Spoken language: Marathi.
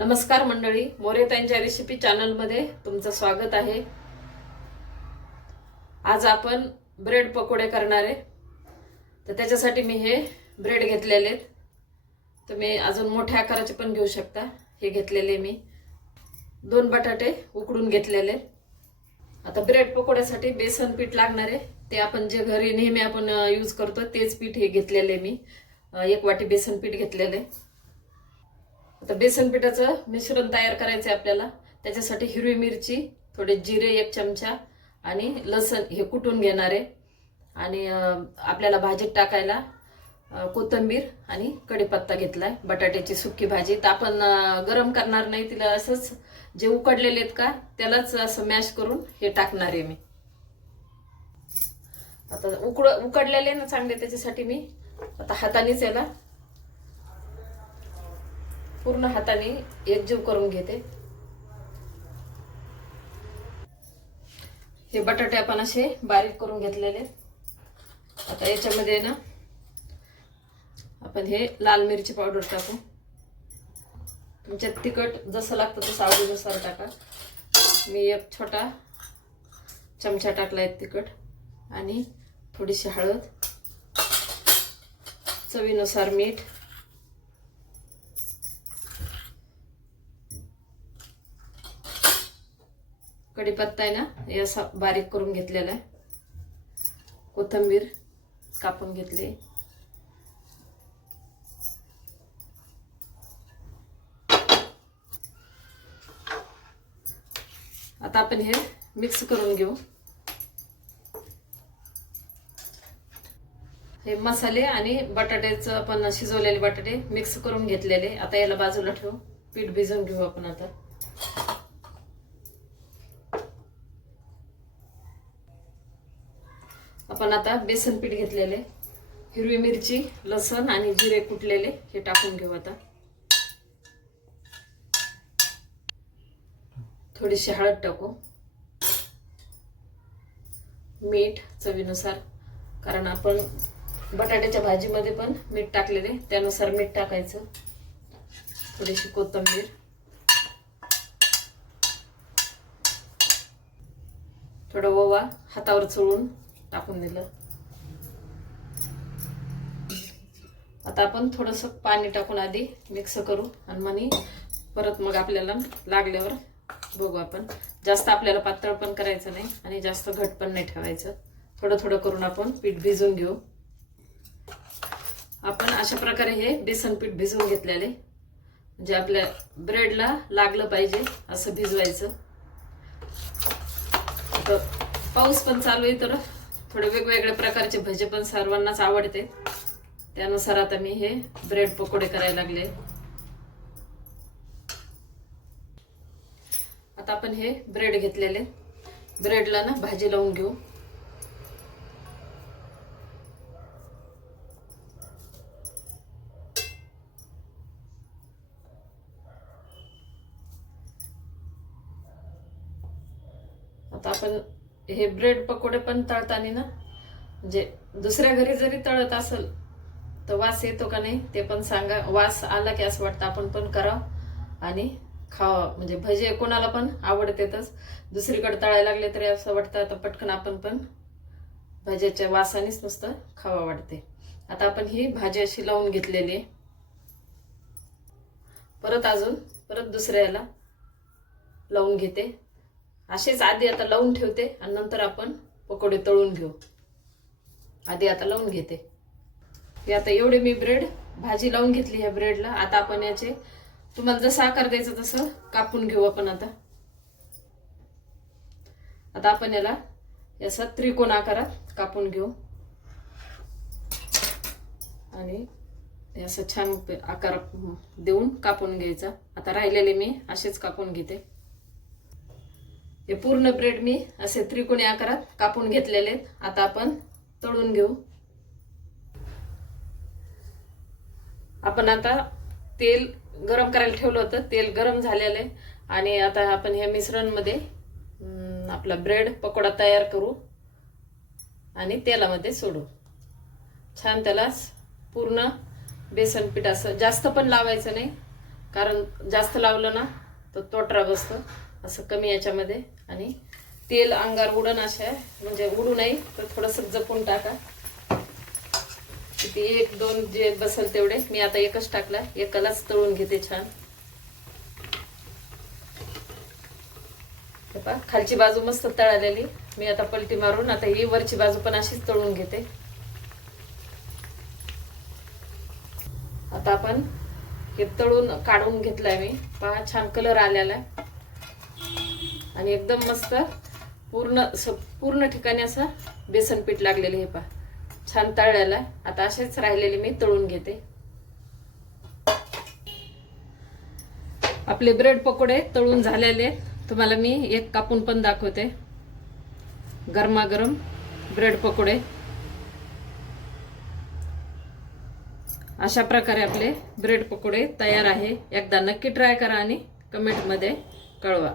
नमस्कार मंडळी, मोरे ताईंच्या रेसिपी चॅनलमध्ये तुमचं स्वागत आहे। आज आपण ब्रेड पकोडे करणार आहे। तर त्याच्यासाठी मी हे ब्रेड घेतलेले आहेत। तुम्ही अजून मोठ्या आकाराचे पण घेऊ शकता। हे घेतलेले मी 2 बटाटे उकडून घेतलेले। आता ब्रेड पकोड्यासाठी बेसन पीठ लागणार आहे। ते आपण जे घरी नेहमी आपण यूज करतो तेच पीठ हे घेतलेले मी 1 वाटी बेसन पीठ घेतलेले। आता बेसन पिठाचं मिश्रण तयार करायचं आपल्याला। त्याच्यासाठी हिरवी मिरची, थोडे जिरे 1 चमचा आणि लसूण हे कुटून घेणार आहे। आणि आपल्याला भाजीत टाकायला कोथिंबीर आणि कढीपत्ता घेतलाय। बटाट्याची सुकी भाजी तर आपण गरम करणार नाही, तिला असंच जे उकडलेले आहेत का त्यालाच असं मॅश करून हे टाकणार आहे मी। आता उकडलेले ना चांगले, त्याच्यासाठी मी आता हातानेच याला पूर्ण हाताने एकजीव करून घेते। हे बटाटे आपण असे बारीक करून घेतलेले। आता याच्यामध्ये ना आपण हे लाल मिरची पावडर टाकू। तुमच्या तिखट जसं लागतं तसं आवडीनुसार टाका। मी 1 छोटा चमचा टाकलाय तिखट आणि थोडीशी हळद, चवीनुसार मीठ, कढीपत्ता आहे ना हे असा बारीक करून घेतलेला आहे। कोथिंबीर कापून घेतली। आता आपण हे मिक्स करून घेऊ। हे मसाले आणि बटाट्याचं आपण शिजवलेले बटाटे मिक्स करून घेतलेले। आता याला बाजूला ठेवू, पीठ भिजवून घेऊ आपण। आता आपण आता बेसन पीठ घेतलेले, हिरवी मिरची, लसूण आणि जिरे कुटलेले हे टाकून घेऊ। आता थोडीशी हळद टाकू, मीठ चवीनुसार, कारण आपण बटाट्याच्या भाजीमध्ये पण मीठ टाकलेले त्यानुसार मीठ टाकायचं। थोडीशी कोथिंबीर, थोडा ओवा हातावर चोळून टाकून दिलं। आता आपण थोडंसं पाणी टाकून आधी मिक्स करू आणि परत मग आपल्याला लागल्यावर बघू आपण। जास्त आपल्याला पातळ पण करायचं नाही आणि जास्त घट पण नाही ठेवायचं। थोडं थोडं करून आपण पीठ भिजवून घेऊ। आपण अशा प्रकारे हे बेसन पीठ भिजवून घेतलेले, म्हणजे आपल्या ब्रेडला लागलं पाहिजे असं भिजवायचं। आता पाऊस पण चालू आहे तर थोडे वेगवेगळ्या प्रकारचे भजे पण सर्वांनाच आवडते, त्यानुसार आता मी हे ब्रेड पकोडे करायला लागले। आता आपण हे ब्रेड घेतलेले, ब्रेडला ना भाजी लावून घेऊ। आता आपण हे ब्रेड पकोडे पण तळताना ना, म्हणजे दुसऱ्या घरी जरी तळत असेल तर वास येतो का नाही ते पण सांगा। वास आला की असं वाटतं आपण पण करावं आणि खावं, म्हणजे भजे कोणाला पण आवडतेच। दुसरीकडे तळायला लागले तरी असं वाटतं आता पटकन आपण पण भज्याच्या वासानेच नुसतं खावं वाटते। आता आपण ही भाजी अशी लावून घेतलेली आहे। परत दुसऱ्याला लावून घेते। असेच आधी आता लावून ठेवते आणि नंतर आपण पकोडे तळून घेऊ। आधी आता लावून घेते। हे आता एवढे मी ब्रेड भाजी लावून घेतली ह्या ब्रेडला। आता आपण याचे तुम्हाला जसा आकार द्यायचा तसं कापून घेऊ आपण। आता आपण याला असा त्रिकोण आकारात कापून घेऊ आणि असं छान आकार देऊन कापून घ्यायचा। आता राहिलेले मी असेच कापून घेते। हे पूर्ण ब्रेड मी असे त्रिकोणी आकारात कापून घेतलेले। आता आपण तळून घेऊ। आपण आता तेल गरम करायला ठेवलं होतं, तेल गरम झालेलं आहे आणि आता आपण हे मिश्रणमध्ये आपला ब्रेड पकोडा तयार करू आणि तेलामध्ये सोडू। छान त्याला पूर्ण बेसन पीठ असं जास्त पण लावायचं नाही कारण जास्त लावलं ना तर तोटरा बसतो. असं कमी याच्यामध्ये. आणि तेल अंगार उडन अशा म्हणजे उडू नाही तर थोडंसं जपून टाका. किती 1-2 जे बसेल तेवढे. मी आता एकच टाकला. एकालाच तळून घेते छान. खालची बाजू मस्त तळालेली. मी आता पलटी मारून आता ही वरची बाजू पण अशीच तळून घेते. आता आपण हे तळून काढून घेतलंय मी. पहा छान कलर आलेला आहे आणि एकदम मस्त पूर्ण ठिकाणी असं बेसन पीठ लागलेलं हे पहा छान तळलेलं आहे. आता असेच राहिलेले मी तळून घेते. आपले ब्रेड पकोडे तळून झालेले. तुम्हाला मी एक कापून पण दाखवते. गरमागरम ब्रेड पकोडे अशा प्रकारे आपले ब्रेड पकोडे तयार आहे. एकदा नक्की ट्राय करा आणि कमेंटमध्ये कळवा.